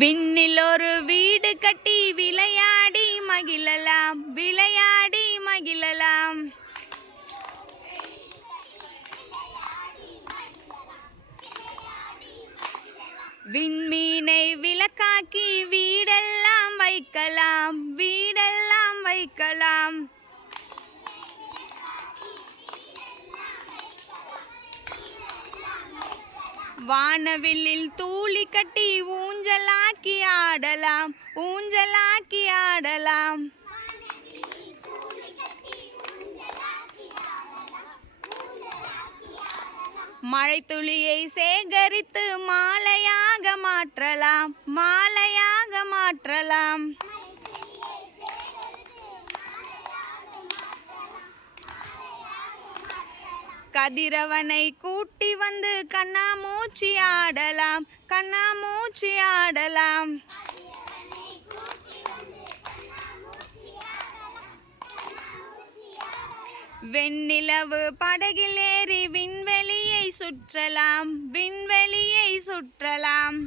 விண்ணில் ஒரு வீடு கட்டி விளையாடி மகிழலாம், விளையாடி மகிழலாம். விண்மீனை விளக்காக்கி வீடெல்லாம் வைக்கலாம், வீடெல்லாம் வைக்கலாம். வானவில்லில் தூளி கட்டி ஊஞ்சலாக்கி ஆடலாம், ஊஞ்சலாக்கி ஆடலாம். மழைத்துளியை சேகரித்து மாலையாக மாற்றலாம், மாலையாக மாற்றலாம். கதிரவனை கூட்டி வந்து கண்ணாமூச்சி ஆடலாம், கண்ணாமூச்சி ஆடலாம். வெண்ணிலவு படகில் ஏறி விண்வெளியை சுற்றலாம், விண்வெளியை சுற்றலாம்.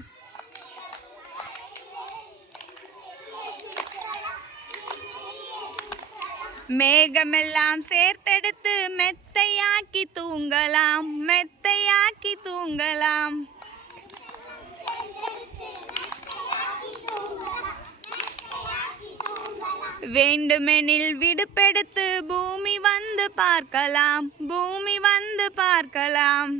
மேகமெல்லாம் சேர்த்தெடுத்து மெத்தையாக்கி தூங்கலாம், மெத்தையாக்கி தூங்கலாம். வேண்டுமெனில் விடுப்பெடுத்து பூமி வந்து பார்க்கலாம், பூமி வந்து பார்க்கலாம்.